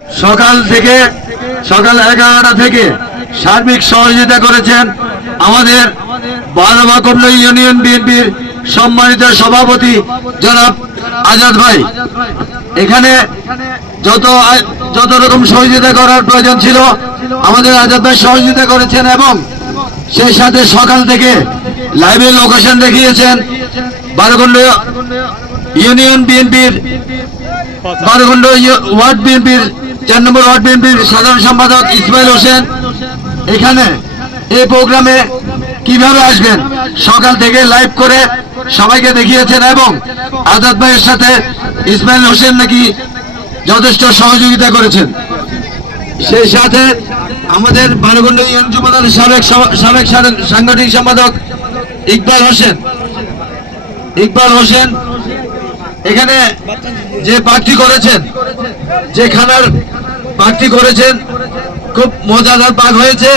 সকাল 11টা থেকে সার্বিক সহযোগিতা করেছেন আমাদের বারবাকন্ড ইউনিয়ন বিএনপির সম্মানিত সভাপতি জনাব আজাদ ভাই। এখানে যত রকম সহযোগিতা করার প্রয়োজন ছিল আমাদের আজাদ ভাই সহযোগিতা করেছেন এবং সেই সাথে সকাল থেকে লাইভে লোকেশন দেখিয়েছেন বারবাকন্ড ইউনিয়ন বিএনপির বারবাকন্ড ওয়ার্ড বিএনপির 4 নম্বর ওয়ার্ড বিএনপির সাধারণ সম্পাদক ইসমাইল হোসেন। এখানে এই প্রোগ্রামে কিভাবে আসবেন সকাল থেকে লাইভ করে সবাইকে দেখিয়েছেন এবং আজাদ ভাইয়ের সাথে ইসমাইল হোসেন নাকি যথেষ্ট সহযোগিতা করেছেন। সেই সাথে আমাদের বারবাকন্ড ইউনিয়ন যুবদলের সাবেক সাংগঠনিক সম্পাদক ইকবাল হোসেন এখানে যে পার্টি করেছেন, যে খানার পার্টি করেছেন, খুব মজাদার পাক হয়েছে।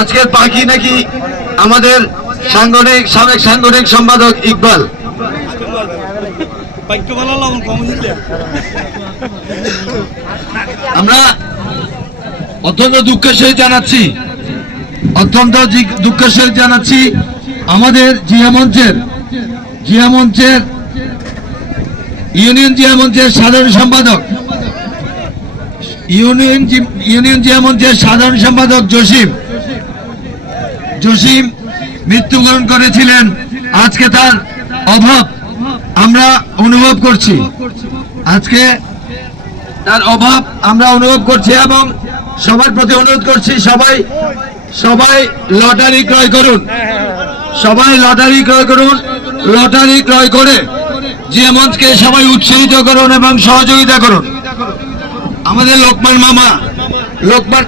আজকের পাখি নাকি আমাদের সাবেক সাংগঠনিক সম্পাদক ইকবাল। আমরা অত্যন্ত দুঃখের সহিত জানাচ্ছি আমাদের জিয়া মঞ্চের ইউনিয়ন জিয়া মঞ্চের সাধারণ সম্পাদক জসিম মৃত্যুবরণ করেছিলেন। আজকে তার অভাব আমরা অনুভব করছি এবং সবার প্রতি অনুরোধ করছি সবাই লটারি ক্রয় করুন, লটারি ক্রয় করে জিয়া মঞ্চকে সবাই উৎসাহিত করুন এবং সহযোগিতা করুন। আমাদের লোকমান